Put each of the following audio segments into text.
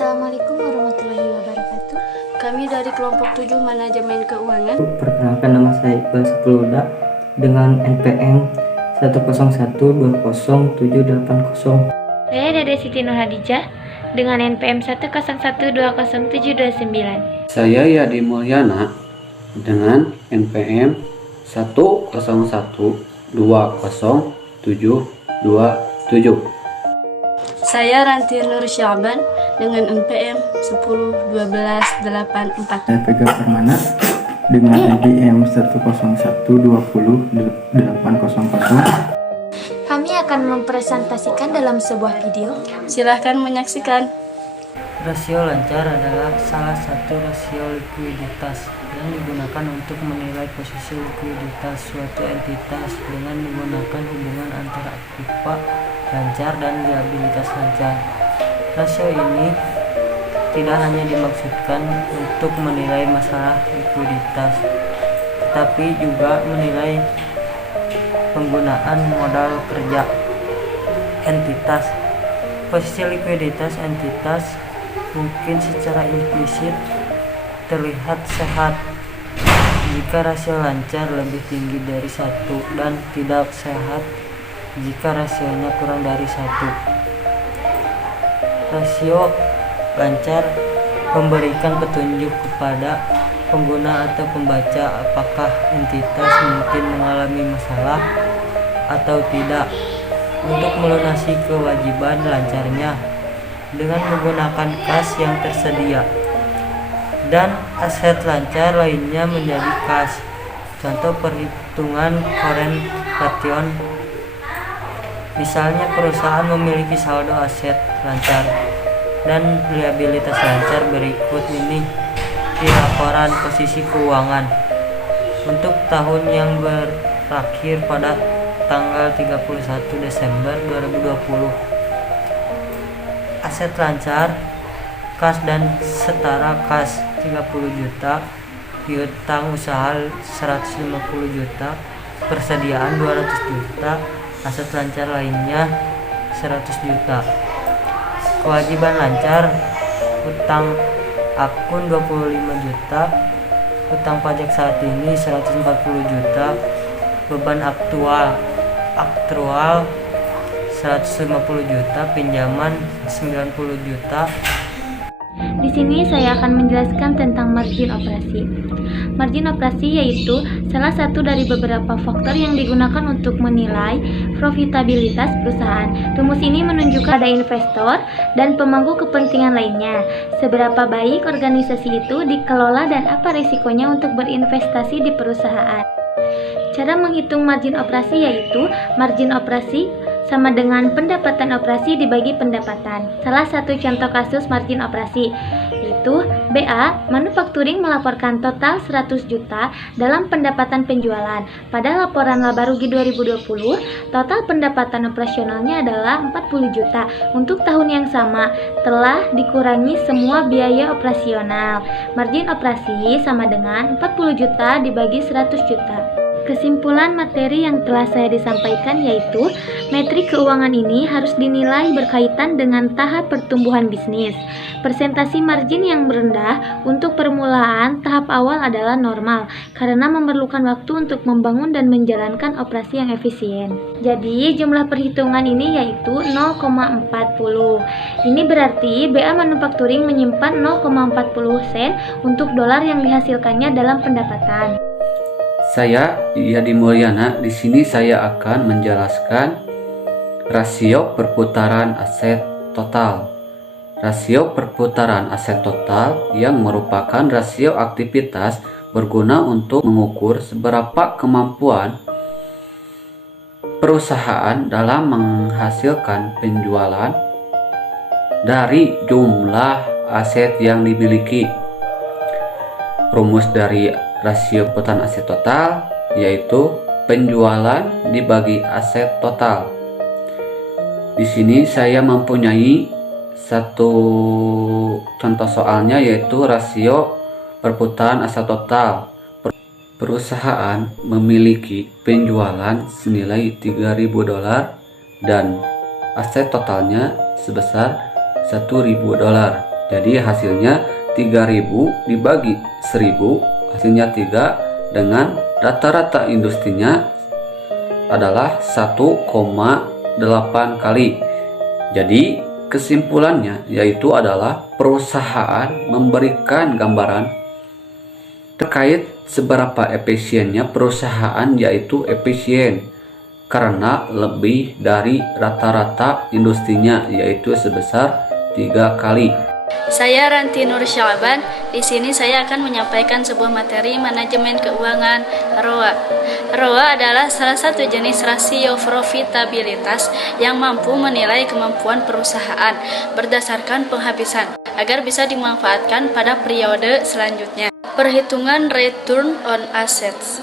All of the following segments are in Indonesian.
Assalamualaikum warahmatullahi wabarakatuh. Kami dari kelompok 7 Manajemen Keuangan. Perkenalkan, nama saya Iqbal Sepuluda dengan NPM 101207078. Saya Dede Siti Nurhadijah dengan NPM 101200729. Saya Yadi Mulyana dengan NPM 101200727. Saya Ranti Nur Syaban dengan NPM 1012184. Saya Vega Permana dengan NPM 101200800. Kami akan mempresentasikan dalam sebuah video. Silahkan menyaksikan. Rasio lancar adalah salah satu rasio likuiditas yang digunakan untuk menilai posisi likuiditas suatu entitas dengan menggunakan hubungan antara aktiva lancar dan liabilitas lancar. Rasio ini tidak hanya dimaksudkan untuk menilai masalah likuiditas, tetapi juga menilai penggunaan modal kerja entitas. Posisi likuiditas entitas mungkin secara implisit terlihat sehat jika rasio lancar lebih tinggi dari 1 dan tidak sehat jika rasionya kurang dari 1. Rasio lancar memberikan petunjuk kepada pengguna atau pembaca apakah entitas mungkin mengalami masalah atau tidak untuk melunasi kewajiban lancarnya dengan menggunakan kas yang tersedia, dan aset lancar lainnya menjadi kas. Contoh perhitungan current ration, misalnya perusahaan memiliki saldo aset lancar dan liabilitas lancar berikut ini di laporan posisi keuangan untuk tahun yang berakhir pada tanggal 31 Desember 2020. Aset lancar, kas dan setara kas 30 juta, piutang usaha 150 juta, persediaan 200 juta, aset lancar lainnya 100 juta. Kewajiban lancar, utang akun 25 juta, utang pajak saat ini 140 juta, beban aktual 150 juta, pinjaman 90 juta. Di sini saya akan menjelaskan tentang margin operasi. Margin operasi yaitu salah satu dari beberapa faktor yang digunakan untuk menilai profitabilitas perusahaan. Rumus ini menunjukkan ada investor dan pemangku kepentingan lainnya, seberapa baik organisasi itu dikelola dan apa risikonya untuk berinvestasi di perusahaan. Cara menghitung margin operasi yaitu margin operasi sama dengan pendapatan operasi dibagi pendapatan. Salah satu contoh kasus margin operasi yaitu BA Manufacturing melaporkan total 100 juta dalam pendapatan penjualan. Pada laporan laba rugi 2020, total pendapatan operasionalnya adalah 40 juta. Untuk tahun yang sama telah dikurangi semua biaya operasional. Margin operasi sama dengan 40 juta dibagi 100 juta. Kesimpulan materi yang telah saya disampaikan yaitu metrik keuangan ini harus dinilai berkaitan dengan tahap pertumbuhan bisnis. Persentasi margin yang rendah untuk permulaan tahap awal adalah normal karena memerlukan waktu untuk membangun dan menjalankan operasi yang efisien. Jadi jumlah perhitungan ini yaitu 0,40. Ini berarti BA Manufacturing menyimpan 0,40 sen untuk dolar yang dihasilkannya dalam pendapatan. Saya Yadi Mulyana. Di sini saya akan menjelaskan rasio perputaran aset total. Rasio perputaran aset total yang merupakan rasio aktivitas berguna untuk mengukur seberapa kemampuan perusahaan dalam menghasilkan penjualan dari jumlah aset yang dimiliki. Rumus dari rasio perputaran aset total yaitu penjualan dibagi aset total. Di sini saya mempunyai satu contoh soalnya yaitu rasio perputaran aset total. Perusahaan memiliki penjualan senilai $3.000 dan aset totalnya sebesar $1.000. Jadi hasilnya 3000 dibagi 1000 hasilnya 3 dengan rata-rata industrinya adalah 1,8 kali. Jadi kesimpulannya yaitu adalah perusahaan memberikan gambaran terkait seberapa efisiennya perusahaan, yaitu efisien karena lebih dari rata-rata industrinya yaitu sebesar 3 kali. Saya Ranti Nur Syaban. Di sini saya akan menyampaikan sebuah materi manajemen keuangan ROA. ROA adalah salah satu jenis rasio profitabilitas yang mampu menilai kemampuan perusahaan berdasarkan penghabisan agar bisa dimanfaatkan pada periode selanjutnya. Perhitungan return on assets.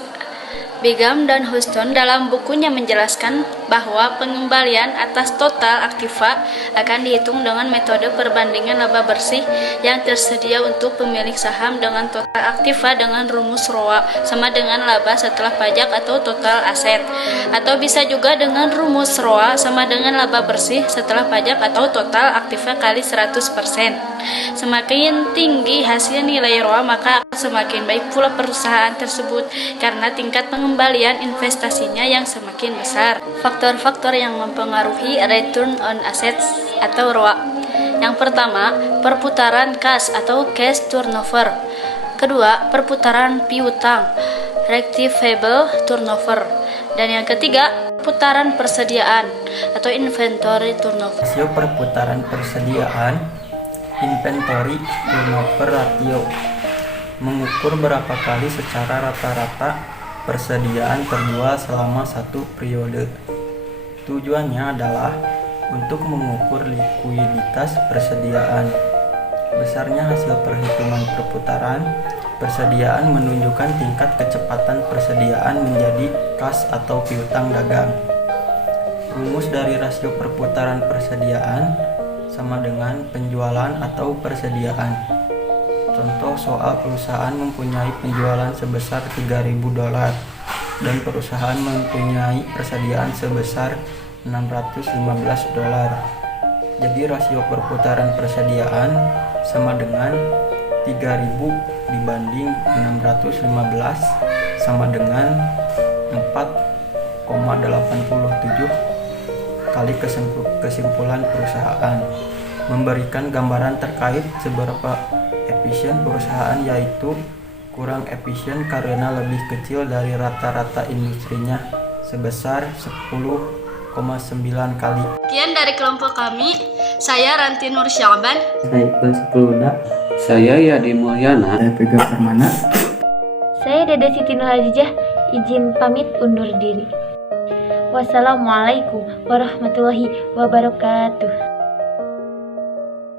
Bingham dan Houston dalam bukunya menjelaskan bahwa pengembalian atas total aktiva akan dihitung dengan metode perbandingan laba bersih yang tersedia untuk pemilik saham dengan total aktiva dengan rumus ROA sama dengan laba setelah pajak atau total aset, atau bisa juga dengan rumus ROA sama dengan laba bersih setelah pajak atau total aktiva kali 100%. Semakin tinggi hasil nilai ROA maka semakin baik pula perusahaan tersebut karena tingkat pengembalian investasinya yang semakin besar. Faktor-faktor yang mempengaruhi return on assets atau ROA. Yang pertama, perputaran kas atau cash turnover. Kedua, perputaran piutang, receivable turnover. Dan yang ketiga, putaran persediaan atau inventory turnover. Rasio perputaran persediaan, inventory turnover ratio, mengukur berapa kali secara rata-rata persediaan terjual selama satu periode. Tujuannya adalah untuk mengukur likuiditas persediaan. Besarnya hasil perhitungan perputaran persediaan menunjukkan tingkat kecepatan persediaan menjadi kas atau piutang dagang. Rumus dari rasio perputaran persediaan sama dengan penjualan atau persediaan. Contoh soal perusahaan mempunyai penjualan sebesar $3.000 dan perusahaan mempunyai persediaan sebesar $615. Jadi rasio perputaran persediaan sama dengan 3.000 dibanding 615 sama dengan 4,87 kali kesimpulan perusahaan, memberikan gambaran terkait seberapa efisien perusahaan, yaitu kurang efisien karena lebih kecil dari rata-rata industrinya sebesar 10,9 kali. Sekian dari kelompok kami. Saya Ranti Nur Syaban. Saya Iqbal Sepuluda. Saya Yadi Mulyana. Saya Vega Permana. Saya Dede Siti Nurhadijah, izin pamit undur diri. Wassalamualaikum warahmatullahi wabarakatuh.